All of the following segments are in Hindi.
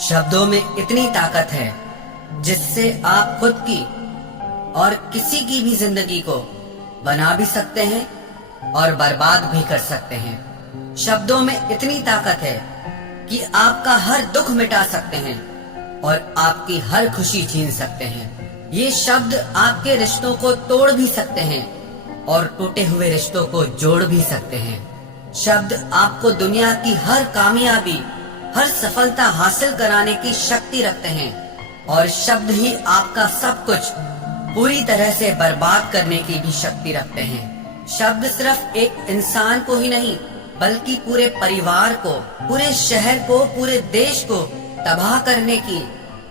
शब्दों में इतनी ताकत है जिससे आप खुद की और किसी की भी जिंदगी को बना भी सकते हैं और बर्बाद भी कर सकते हैं। शब्दों में इतनी ताकत है कि आपका हर दुख मिटा सकते हैं और आपकी हर खुशी छीन सकते हैं। ये शब्द आपके रिश्तों को तोड़ भी सकते हैं और टूटे हुए रिश्तों को जोड़ भी सकते हैं। शब्द आपको दुनिया की हर कामयाबी, हर सफलता हासिल कराने की शक्ति रखते हैं और शब्द ही आपका सब कुछ पूरी तरह से बर्बाद करने की भी शक्ति रखते हैं। शब्द सिर्फ एक इंसान को ही नहीं बल्कि पूरे परिवार को, पूरे शहर को, पूरे देश को तबाह करने की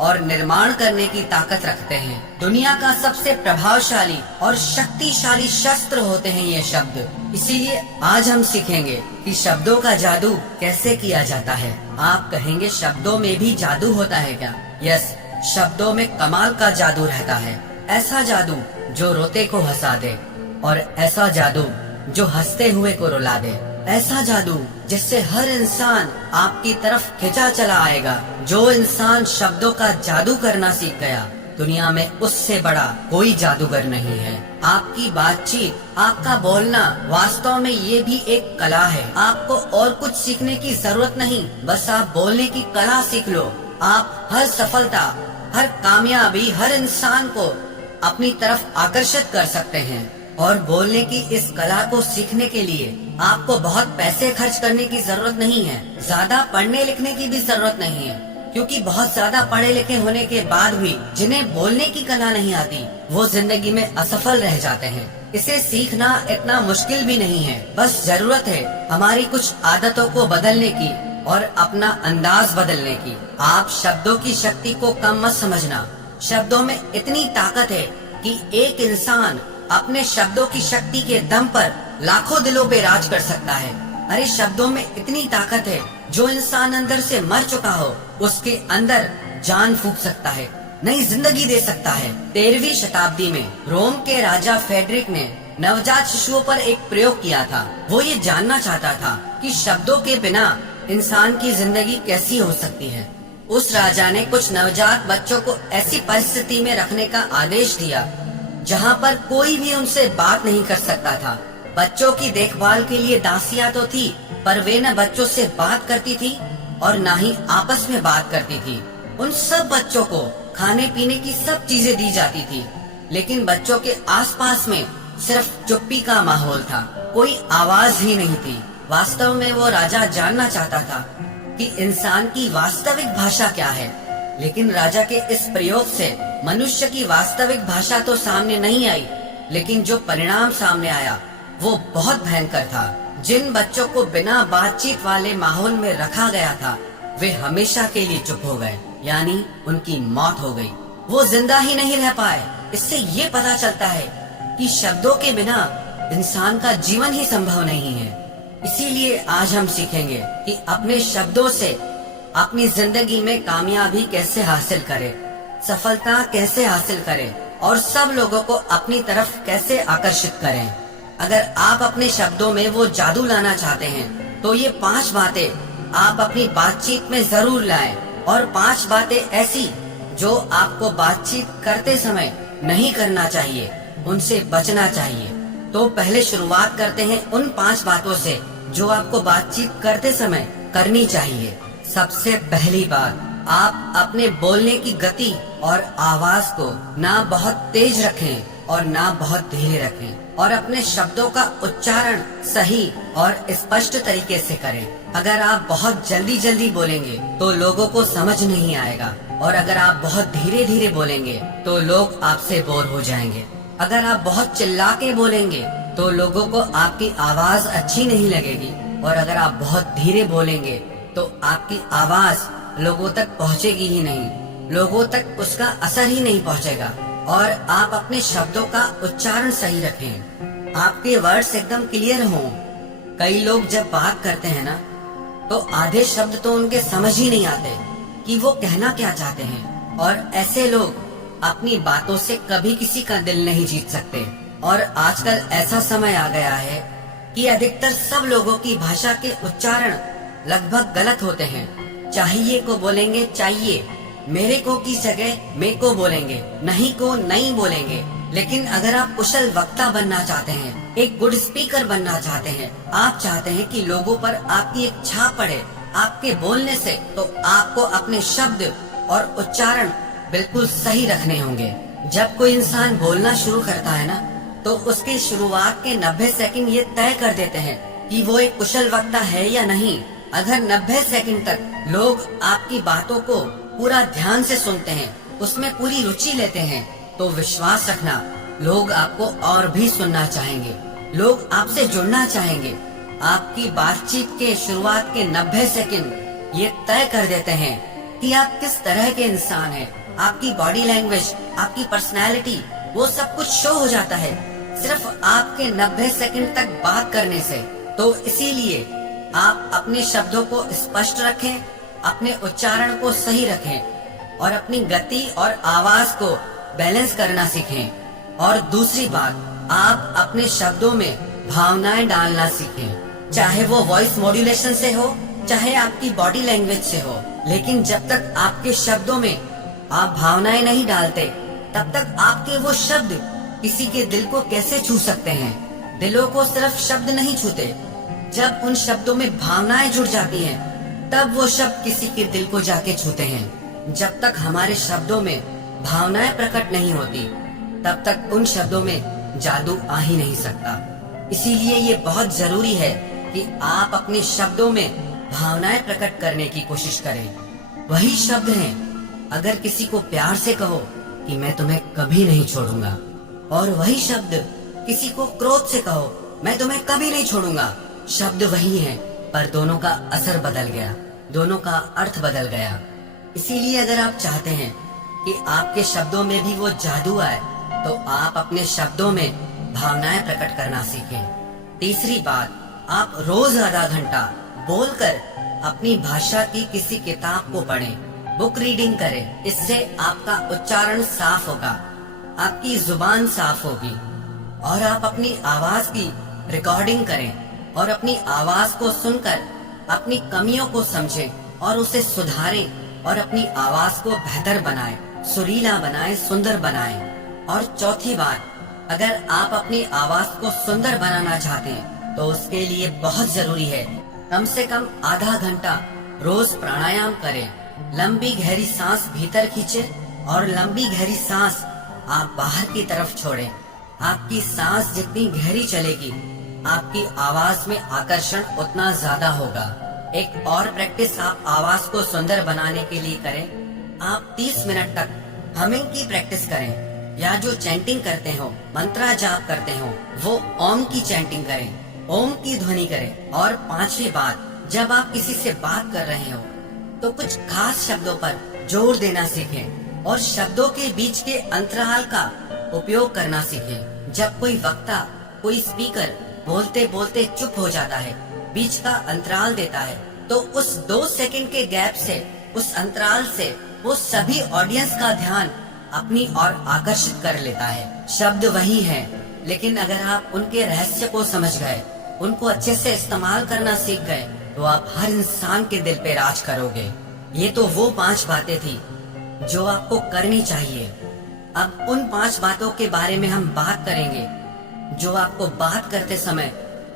और निर्माण करने की ताकत रखते हैं। दुनिया का सबसे प्रभावशाली और शक्तिशाली शस्त्र होते हैं ये शब्द। इसीलिए आज हम सीखेंगे कि शब्दों का जादू कैसे किया जाता है। आप कहेंगे शब्दों में भी जादू होता है क्या? यस, शब्दों में कमाल का जादू रहता है। ऐसा जादू जो रोते को हंसा दे और ऐसा जादू जो हंसते हुए को रुला दे। ऐसा जादू जिससे हर इंसान आपकी तरफ खिंचा चला आएगा। जो इंसान शब्दों का जादू करना सीख गया, दुनिया में उससे बड़ा कोई जादूगर नहीं है। आपकी बातचीत, आपका बोलना, वास्तव में ये भी एक कला है। आपको और कुछ सीखने की जरूरत नहीं, बस आप बोलने की कला सीख लो। आप हर सफलता, हर कामयाबी, हर इंसान को अपनी तरफ आकर्षित कर सकते हैं। और बोलने की इस कला को सीखने के लिए आपको बहुत पैसे खर्च करने की जरूरत नहीं है। ज्यादा पढ़ने लिखने की भी जरूरत नहीं है, क्योंकि बहुत ज्यादा पढ़े लिखे होने के बाद भी जिन्हें बोलने की कला नहीं आती, वो जिंदगी में असफल रह जाते हैं। इसे सीखना इतना मुश्किल भी नहीं है, बस जरूरत है हमारी कुछ आदतों को बदलने की और अपना अंदाज बदलने की। आप शब्दों की शक्ति को कम मत समझना। शब्दों में इतनी ताकत है कि एक इंसान अपने शब्दों की शक्ति के दम पर लाखों दिलों पे राज कर सकता है। अरे शब्दों में इतनी ताकत है, जो इंसान अंदर से मर चुका हो उसके अंदर जान फूंक सकता है, नई जिंदगी दे सकता है। 13वीं शताब्दी में रोम के राजा फेडरिक ने नवजात शिशुओं पर एक प्रयोग किया था। वो ये जानना चाहता था कि शब्दों के बिना इंसान की जिंदगी कैसी हो सकती है। उस राजा ने कुछ नवजात बच्चों को ऐसी परिस्थिति में रखने का आदेश दिया जहाँ पर कोई भी उनसे बात नहीं कर सकता था। बच्चों की देखभाल के लिए दासियां तो थी, पर वे न बच्चों से बात करती थी और न ही आपस में बात करती थी। उन सब बच्चों को खाने पीने की सब चीजें दी जाती थी, लेकिन बच्चों के आसपास में सिर्फ चुप्पी का माहौल था, कोई आवाज ही नहीं थी। वास्तव में वो राजा जानना चाहता था कि इंसान की वास्तविक भाषा क्या है, लेकिन राजा के इस प्रयोग से मनुष्य की वास्तविक भाषा तो सामने नहीं आई, लेकिन जो परिणाम सामने आया वो बहुत भयंकर था। जिन बच्चों को बिना बातचीत वाले माहौल में रखा गया था, वे हमेशा के लिए चुप हो गए, यानी उनकी मौत हो गई। वो जिंदा ही नहीं रह पाए। इससे ये पता चलता है कि शब्दों के बिना इंसान का जीवन ही संभव नहीं है। इसीलिए आज हम सीखेंगे कि अपने शब्दों से अपनी जिंदगी में कामयाबी कैसे हासिल करें, सफलता कैसे हासिल करें और सब लोगों को अपनी तरफ कैसे आकर्षित करें। अगर आप अपने शब्दों में वो जादू लाना चाहते हैं तो ये 5 बातें आप अपनी बातचीत में जरूर लाएं, और 5 बातें ऐसी जो आपको बातचीत करते समय नहीं करना चाहिए, उनसे बचना चाहिए। तो पहले शुरुआत करते हैं उन 5 बातों से जो आपको बातचीत करते समय करनी चाहिए। सबसे पहली बात, आप अपने बोलने की गति और आवाज को ना बहुत तेज रखें और ना बहुत धीरे रखें, और अपने शब्दों का उच्चारण सही और स्पष्ट तरीके से करें। अगर आप बहुत जल्दी जल्दी बोलेंगे तो लोगों को समझ नहीं आएगा, और अगर आप बहुत धीरे धीरे बोलेंगे तो लोग आपसे बोर हो जाएंगे। अगर आप बहुत चिल्ला के बोलेंगे तो लोगों को आपकी आवाज अच्छी नहीं लगेगी, और अगर आप बहुत धीरे बोलेंगे तो आपकी आवाज लोगों तक पहुंचेगी ही नहीं, लोगों तक उसका असर ही नहीं पहुंचेगा। और आप अपने शब्दों का उच्चारण सही रखें, आपके वर्ड्स एकदम क्लियर हों। कई लोग जब बात करते हैं ना, तो आधे शब्द तो उनके समझ ही नहीं आते कि वो कहना क्या चाहते हैं, और ऐसे लोग अपनी बातों से कभी किसी का दिल नहीं जीत सकते। और आजकल ऐसा समय आ गया है कि अधिकतर सब लोगों की भाषा के उच्चारण लगभग गलत होते हैं। चाहिए को बोलेंगे चाहिए, मेरे को की जगह मे को बोलेंगे, नहीं को नहीं बोलेंगे। लेकिन अगर आप कुशल वक्ता बनना चाहते हैं, एक गुड स्पीकर बनना चाहते हैं, आप चाहते हैं कि लोगों पर आपकी एक छाप पड़े आपके बोलने से, तो आपको अपने शब्द और उच्चारण बिल्कुल सही रखने होंगे। जब कोई इंसान बोलना शुरू करता है ना, तो उसकी शुरुआत के 90 सेकंड ये तय कर देते हैं कि वो एक कुशल वक्ता है या नहीं। अगर 90 सेकंड तक लोग आपकी बातों को पूरा ध्यान से सुनते हैं, उसमें पूरी रुचि लेते हैं, तो विश्वास रखना लोग आपको और भी सुनना चाहेंगे, लोग आपसे जुड़ना चाहेंगे। आपकी बातचीत के शुरुआत के 90 सेकंड ये तय कर देते हैं कि आप किस तरह के इंसान हैं। आपकी बॉडी लैंग्वेज, आपकी पर्सनैलिटी, वो सब कुछ शो हो जाता है सिर्फ आपके 90 सेकंड तक बात करने से। तो इसीलिए आप अपने शब्दों को स्पष्ट रखें, अपने उच्चारण को सही रखें और अपनी गति और आवाज को बैलेंस करना सीखें। और दूसरी बात, आप अपने शब्दों में भावनाएं डालना सीखें, चाहे वो वॉइस मॉड्यूलेशन से हो, चाहे आपकी बॉडी लैंग्वेज से हो। लेकिन जब तक आपके शब्दों में आप भावनाएं नहीं डालते, तब तक आपके वो शब्द किसी के दिल को कैसे छू सकते हैं। दिलों को सिर्फ शब्द नहीं छूते, जब उन शब्दों में भावनाएं जुड़ जाती हैं, तब वो शब्द किसी के दिल को जाके छूते हैं। जब तक हमारे शब्दों में भावनाएं प्रकट नहीं होती, तब तक उन शब्दों में जादू आ ही नहीं सकता। इसीलिए ये बहुत जरूरी है कि आप अपने शब्दों में भावनाएं प्रकट करने की कोशिश करें। वही शब्द हैं, अगर किसी को प्यार से कहो कि मैं तुम्हें कभी नहीं छोड़ूंगा, और वही शब्द किसी को क्रोध से कहो मैं तुम्हें कभी नहीं छोड़ूंगा। शब्द वही हैं, पर दोनों का असर बदल गया, दोनों का अर्थ बदल गया। इसीलिए अगर आप चाहते हैं कि आपके शब्दों में भी वो जादू आए, तो आप अपने शब्दों में भावनाएं प्रकट करना सीखें। तीसरी बात, आप रोज आधा घंटा बोलकर अपनी भाषा की किसी किताब को पढ़ें, बुक रीडिंग करें। इससे आपका उच्चारण साफ होगा, आपकी जुबान साफ होगी, और आप अपनी आवाज की रिकॉर्डिंग करें और अपनी आवाज को सुनकर अपनी कमियों को समझें और उसे सुधारें और अपनी आवाज को बेहतर बनाएं, सुरीला बनाएं, सुंदर बनाएं। और चौथी बात, अगर आप अपनी आवाज को सुंदर बनाना चाहते हैं, तो उसके लिए बहुत जरूरी है कम से कम आधा घंटा रोज प्राणायाम करें। लंबी गहरी सांस भीतर खींचें और लंबी गहरी सांस आप बाहर की तरफ छोड़ें। आपकी सांस जितनी गहरी चलेगी, आपकी आवाज में आकर्षण उतना ज्यादा होगा। एक और प्रैक्टिस आप आवाज को सुंदर बनाने के लिए करें। आप 30 मिनट तक हमिंग की प्रैक्टिस करें, या जो चैंटिंग करते हो, मंत्रा जाप करते हो, वो ओम की चैंटिंग करें, ओम की ध्वनि करें। और पांचवी बात, जब आप किसी से बात कर रहे हो, तो कुछ खास शब्दों पर जोर देना सीखें और शब्दों के बीच के अंतराल का उपयोग करना सीखें। जब कोई वक्ता, कोई स्पीकर बोलते बोलते चुप हो जाता है, बीच का अंतराल देता है, तो उस 2 सेकंड के गैप से, उस अंतराल से वो सभी ऑडियंस का ध्यान अपनी ओर आकर्षित कर लेता है। शब्द वही हैं, लेकिन अगर आप उनके रहस्य को समझ गए, उनको अच्छे से इस्तेमाल करना सीख गए, तो आप हर इंसान के दिल पे राज करोगे। ये तो वो 5 बातें थी जो आपको करनी चाहिए। अब उन 5 बातों के बारे में हम बात करेंगे जो आपको बात करते समय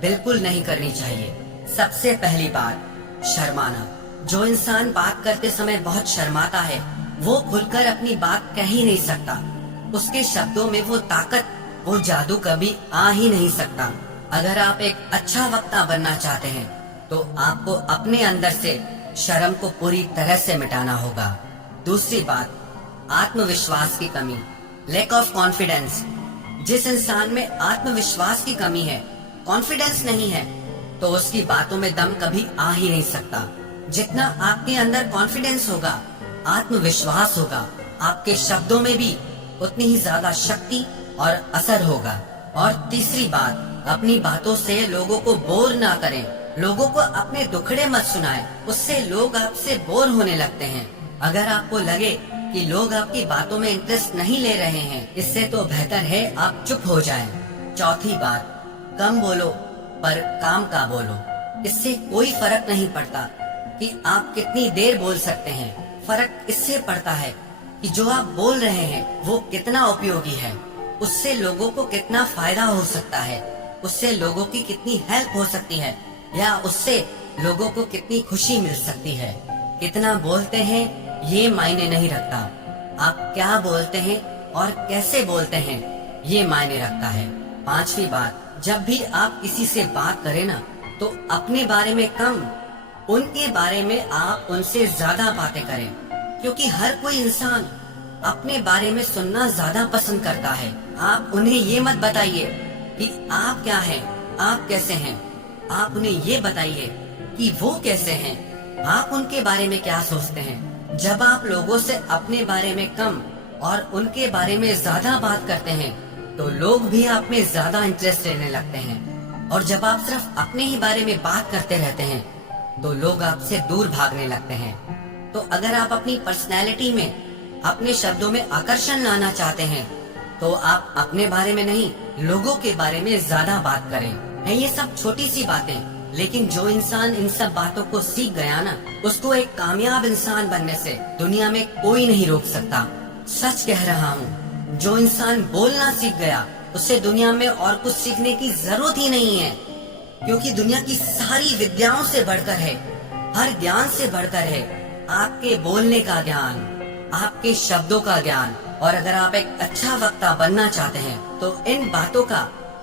बिल्कुल नहीं करनी चाहिए। सबसे पहली बात, शर्माना। जो इंसान बात करते समय बहुत शर्माता है, वो खुलकर अपनी बात कह ही नहीं सकता। उसके शब्दों में वो ताकत, वो जादू कभी आ ही नहीं सकता। अगर आप एक अच्छा वक्ता बनना चाहते हैं, तो आपको अपने अंदर से शर्म को पूरी तरह से मिटाना होगा। दूसरी बात, आत्मविश्वास की कमी, लैक ऑफ कॉन्फिडेंस। जिस इंसान में आत्मविश्वास की कमी है, कॉन्फिडेंस नहीं है, तो उसकी बातों में दम कभी आ ही नहीं सकता। जितना आपके अंदर कॉन्फिडेंस होगा, आत्मविश्वास होगा, आपके शब्दों में भी उतनी ही ज्यादा शक्ति और असर होगा। और तीसरी बात, अपनी बातों से लोगों को बोर ना करें। लोगों को अपने दुखड़े मत सुनाएं, उससे लोग आपसे बोर होने लगते हैं। अगर आपको लगे कि लोग आपकी बातों में इंटरेस्ट नहीं ले रहे हैं, इससे तो बेहतर है आप चुप हो जाएं। चौथी बात, कम बोलो पर काम का बोलो। इससे कोई फर्क नहीं पड़ता कि आप कितनी देर बोल सकते हैं, फर्क इससे पड़ता है कि जो आप बोल रहे हैं वो कितना उपयोगी है, उससे लोगों को कितना फायदा हो सकता है, उससे लोगों की कितनी हेल्प हो सकती है, या उससे लोगों को कितनी खुशी मिल सकती है। कितना बोलते हैं ये मायने नहीं रखता, आप क्या बोलते हैं और कैसे बोलते हैं ये मायने रखता है। पांचवी बात, जब भी आप किसी से बात करें ना, तो अपने बारे में कम, उनके बारे में आप उनसे ज्यादा बातें करें, क्योंकि हर कोई इंसान अपने बारे में सुनना ज्यादा पसंद करता है। आप उन्हें ये मत बताइए कि आप क्या हैं, आप कैसे हैं, आप उन्हें ये बताइए कि वो कैसे हैं, आप उनके बारे में क्या सोचते हैं। जब आप लोगों से अपने बारे में कम और उनके बारे में ज्यादा बात करते हैं तो लोग भी आप में ज्यादा इंटरेस्ट लेने लगते हैं, और जब आप सिर्फ अपने ही बारे में बात करते रहते हैं तो लोग आपसे दूर भागने लगते हैं। तो अगर आप अपनी पर्सनैलिटी में, अपने शब्दों में आकर्षण लाना चाहते हैं तो आप अपने बारे में नहीं, लोगों के बारे में ज्यादा बात करें। है ये सब छोटी सी बातें, लेकिन जो इंसान इन सब बातों को सीख गया ना, उसको एक कामयाब इंसान बनने से दुनिया में कोई नहीं रोक सकता। सच कह रहा हूँ, जो इंसान बोलना सीख गया उसे दुनिया में और कुछ सीखने की जरूरत ही नहीं है, क्योंकि दुनिया की सारी विद्याओं से बढ़कर है, हर ज्ञान से बढ़कर है आपके बोलने का ज्ञान, आपके शब्दों का ज्ञान। और अगर आप एक अच्छा वक्ता बनना चाहते हैं तो इन बातों का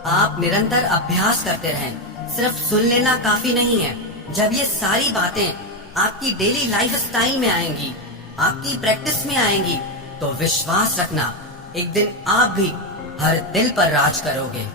आप निरंतर अभ्यास करते रहें। सिर्फ सुन लेना काफी नहीं है। जब ये सारी बातें आपकी डेली लाइफ स्टाइल में आएंगी, आपकी प्रैक्टिस में आएंगी, तो विश्वास रखना एक दिन आप भी हर दिल पर राज करोगे।